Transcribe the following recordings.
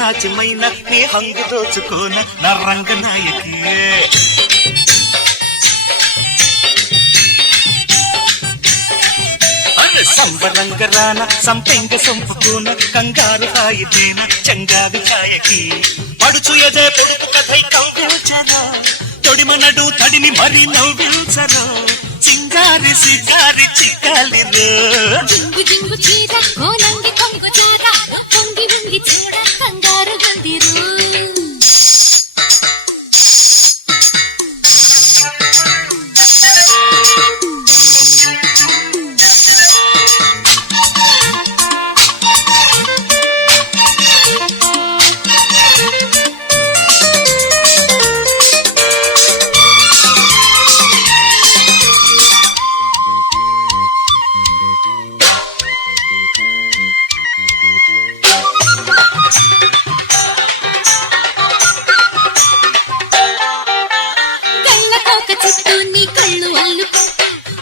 నాచమైన నీ హంగు దోచుకోన నా రంగనాయకి సంబరంగ రాన సంపెంగ సొంపుకోన కంగారు హాయితేన చంగావి ఛాయకి పడుచు ఎదే పొడుపు కథై కవ్వించరా తొడిమనడు తడిని మరి నవ్వించరా చింగారి సిగారి చిక్కాలిరో జింగు జింగు చీర కోనంగి కొంగు చార కొంగి ఉంగి చూడ కంగారు గందిరు చుట్టూ నీ కళ్ళు అల్లు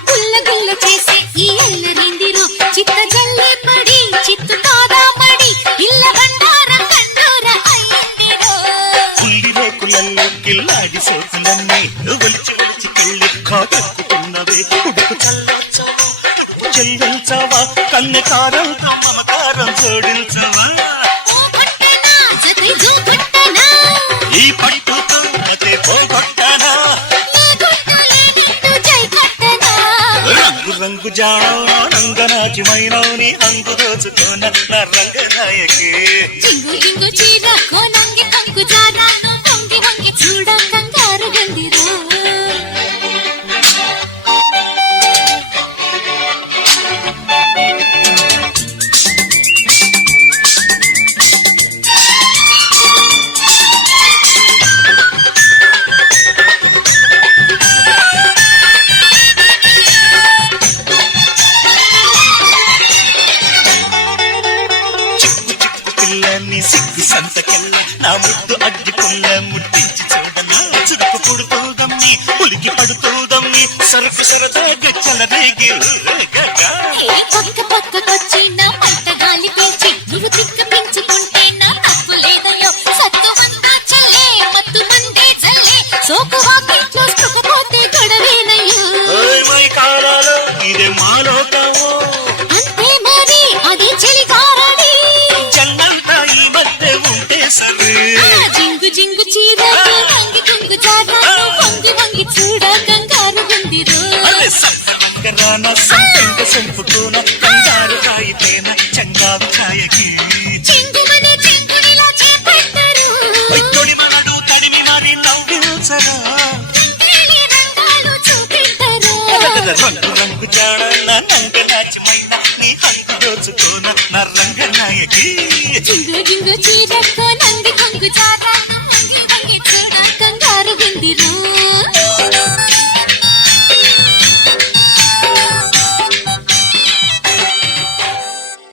గుల్ల గుల్ల చేసే ఈ అల్లరిందిరు చిత్త జల్లి పడి చిత్తు కాదా పడి ఇల్ల బండారం కండూర అయ్యిందిరో పుల్లి రేకులల్లో కిల్లాడి సోకులన్నీ ఒలిచి ఒలిచి కిళ్ళి కాటెక్కుతున్నవే ఉడుకు చెల్లించవా కన్నె కారంతో మమకారం జోడించవా ఈ పట్టుతో అతే పోగొట్టనా రంగు రంగు జాణం రంగనాచిమైనవు నీ హంగు దోచుకోన నా రంగనాయకి జింగు జింగు చీర కోనంగి కంకు జారా వంగి వంగి చూడ కంగారు గందిరో పిల్లని సిగ్గు సంతకెళ్ళ నా ముద్దు అగ్గి పుల్ల ముట్టించి చూడనా చురుకు పుడుతుందమ్మి ఉలికి పడుతుందమ్మి సరుకు సరదా గచ్చల రేగి పక్క పక్కకొచ్చి నా పంట గాలి పీల్చి నువ్వు తిక్క పెంచుకుంటే నా తప్పు లేదయ్యో సత్తు మందా చల్లే మత్తు మందే చల్లే సోకు వాకిట్లో సుఖపోతే గొడవేనయ్యో మై కారాలో ఇదే మాలోకమో అంతే మరి అది చెలిగారడి చెన్నంతా ఈ మధ్య ఉంటే సరే జింగు జింగు చీర రంగి కుంగు జారా వంగి వంగి చూడ కంగారు గందిరో రాన సంపెంగ సొంపుకోన కంగారు కాయితేన చంగావి ఛాయకి చింగుమనే చింగునిలా చేపట్టరు తొడిమనడు తడిమి మరి నవ్వించరా రంగాలు చూపిట్టరు రంగు రంగు జాడ నా రంగనాచమైన నీ హంగు దోచుకోన నా రంగనాయకి జింగు జింగు చీర